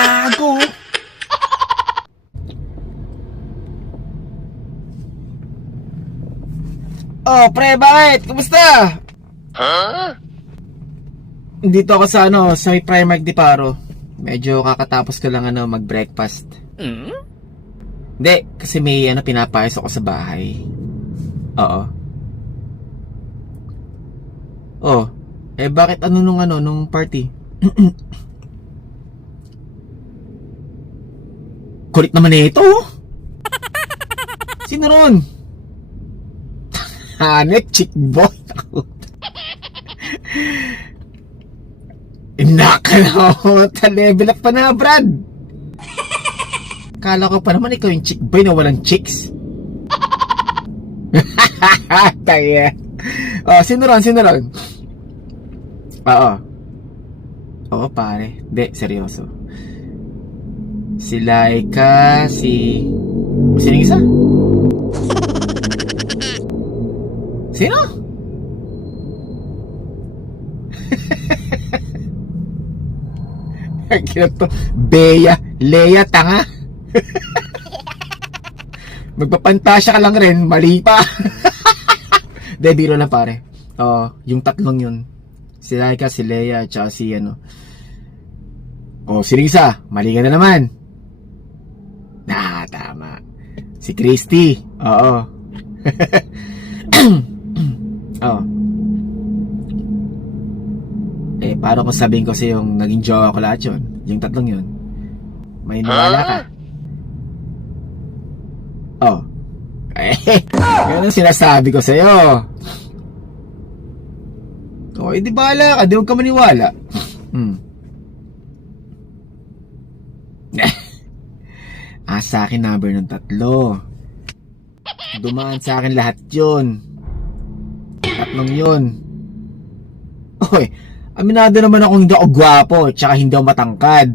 Gago! Oh, pre, bakit? Kumusta? Dito ako sa sa may Primark di Paro. Medyo kakatapos ko lang mag-breakfast. Hindi, kasi may pinapayos ako sa bahay. Oo. Oh, bakit nung party? Kulit naman ito. Sino ron? Hanek, chick boy. Nakakalaot. Level up pa na, Brad. Kala ko pa naman ikaw yung chick boy na walang chicks. Taya. Oh, sino ron? Oo. Oo, pare. Hindi, seryoso. Si Laika, Sino yung isa? Sino? Kinato, Bea, Leia, tanga. Magpapantasya ka lang rin, mali pa. De, biro lang pare. Yung tatlong yun. Si Laika, si Leia, at saka si sino isa? Mali ka na naman. Tama. Si Christy. Oo. Paano kung sabihin ko sa'yo yung naging jowa ko lahat yun? Yung tatlong yun. May nawala ka. Ganun sinasabi ko sa'yo. Di bahala ka. Di huwag ka maniwala. Sa akin number ng 3. Dumaan sa akin lahat yun. Tatlong yun. Aminado naman ako hindi ako gwapo, tsaka hindi ako matangkad.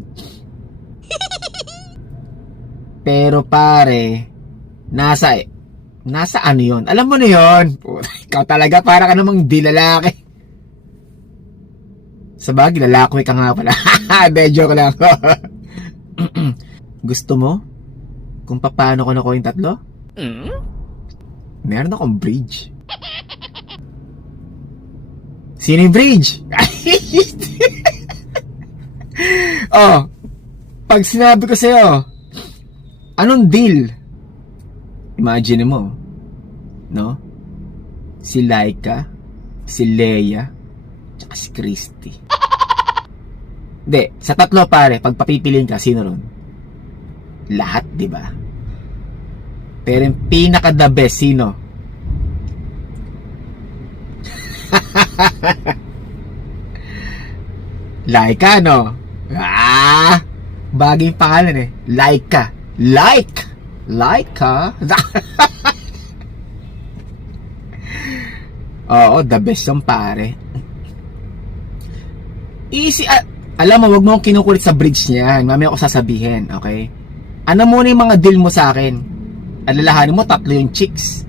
Pero pare, nasa ano yun? Alam mo na yun. Ikaw talaga, para ka namang di lalaki. Sabagay, lalaki ka nga pala. Joke lang. Gusto mo? Kung paano ko nakuha yung 3? Meron akong bridge. Sino yung bridge? Pag sinabi ko sa'yo, anong deal? Imagine mo, no? Si Laika, si Leia, tsaka si Christy. Hindi, sa 3 pare, pag papipiliin ka, sino ron? Lahat, di ba? Pero yung pinaka the best, sino? Laika, no? Bagay yung pangalan eh. Laika. Laika. Oo, the best yung pare. Easy. Alam mo, wag mo akong kinukulit sa bridge niyan. Mamaya ako sasabihin, okay? Ano muna yung mga deal mo sa akin? Alalahanin mo, 3 yung chicks.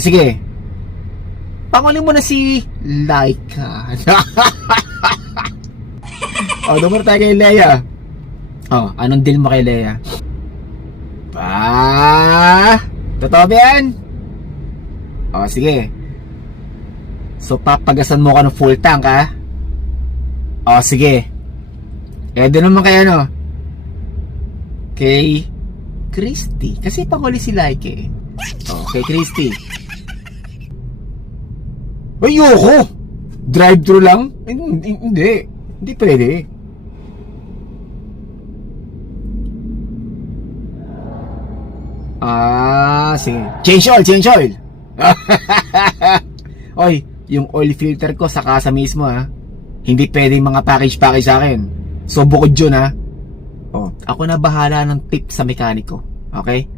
Sige. Pangunin mo na si Laika. Dumar tayo kay Leia. Anong deal mo kay Leia? Totoo ba yan? Sige. So, papagasan mo ka ng full tank, ha? Sige. Doon naman kay kay Christy. Kasi panghuli si Laika eh. Kay Christy. Ayoko! Drive-thru lang? Hindi. Hindi pwede. Sige. Change oil! Yung oil filter ko sa kasa mismo, ha? Hindi pwede yung mga package sa akin. So, bukod yun, ha? Ako na bahala ng tip sa mekaniko. Okay?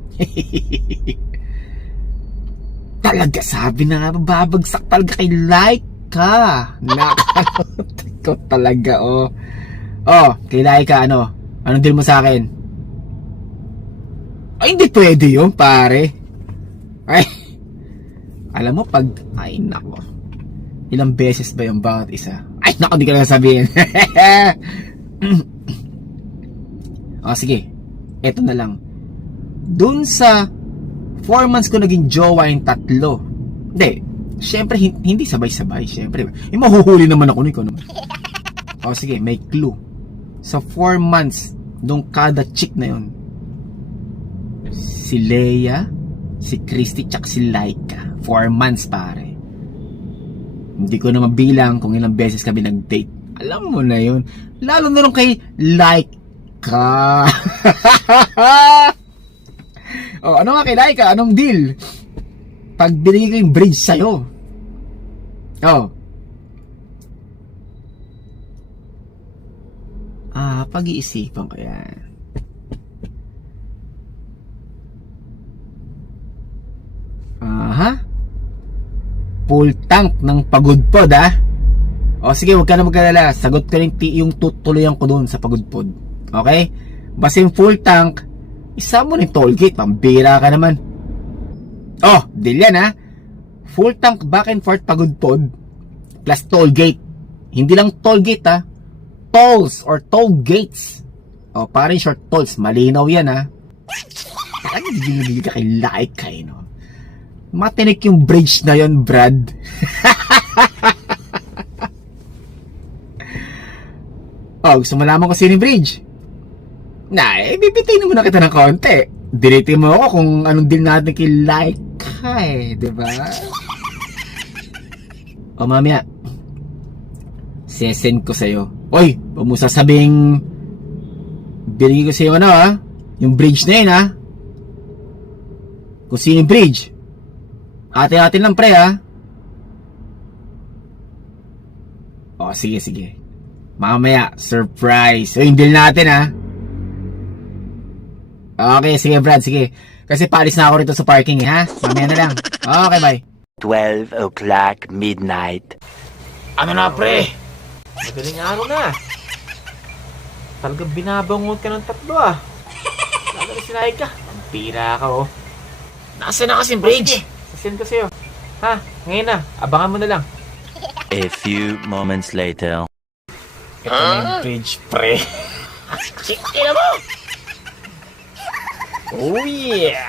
Talaga, sabi na nga, babagsak talaga kay Laika. Nakalot ko talaga, kay Laika, anong deal mo sa akin? Hindi pwede yun, pare. Alam mo, nako. ilang beses ba yung bawat isa? Ay, naku, di ka na sabihin. O, sige. Eto na lang. Dun sa 4 months ko naging jowa yung 3. Hindi. Siyempre, hindi sabay-sabay. Siyempre. Mahuhuli naman ako niko naman. O, sige. May clue. Sa 4 months nung kada chick na yon, si Leia, si Christy, tsaka si Laika. 4 months, pare. Hindi ko na mabilang kung ilang beses kami nag-date. Alam mo na yun. Lalo na rin kay Laika. O, ano nga kay Laika? Anong deal? Pag binigay ko yung bridge sa'yo. O. Pag-iisipan ko yan. Aha. Full tank ng pagudpod, ha? O sige, huwag ka na magkalala. Sagot ko yung tutuloyan ko doon sa pagudpod. Okay? Basta yung full tank, isa mo ng tollgate. Pambira ka naman. Oh, deal yan, ha? Full tank back and forth pagudpod plus tollgate. Hindi lang tollgate, ha? Tolls or toll gates. O, parang short tolls. Malinaw yan, ha? Talagang hindi ka kay Laika, no? Matinik yung bridge na yon, Brad. Oh, gusto mo lamang kung sino yung bridge? Bibitayin mo na kita ng konti. Dilitin mo ako kung anong deal natin kay Laika, diba? O, mamaya, sesend ko sa'yo. Oy, huwag mo sasabing binigay ko sa'yo ano, ha? Yung bridge na yun, ha? Kung sino yung bridge. Ate-atin lang, pre, ha? O, sige, sige. Mamaya, surprise. O, yung deal natin, ha? Okay, sige, Brad, sige. Kasi paalis na ako rito sa parking, ha? Mamaya na lang. Okay, bye. 12 o'clock midnight. Ano na, pre? Magaling araw na. Talagang binabangon ka ng 3, ah. Lalo na sinay ka. Pampira ka, oh. Nasaan na kasing bridge? Sasend ko sa'yo. Ha? Ngayon na. Abangan mo na lang. A few moments later. Ito na yung bridge, pre. Chicken mo! Oh, yeah!